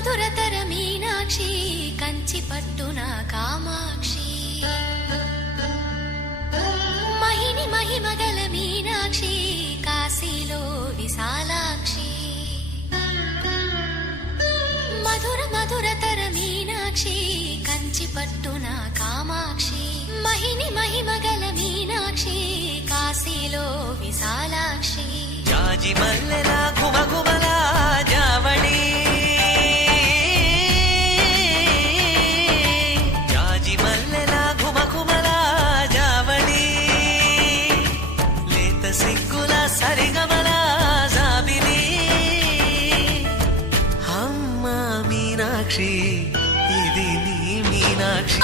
మధురతర మీనాక్షి కంచి పట్టున కామాక్షి మహిని మహిమగల మీనాక్షి కాశీలో విశాలాక్షి మధుర మధురతర మీనాక్షి కంచి పట్టున కామాక్షి మహిని మహిమగల మీనాక్షి కాశీలో విశాలాక్షి జాజి మల్లెలా ఘుమఘుమలా జావళి జాజి మల్లెలా ఘుమఘుమలా జావళి లేత సిగ్గుల సరిగమల జాబిలి అమ్మ మీనాక్షి ఇది నీ మీనాక్షి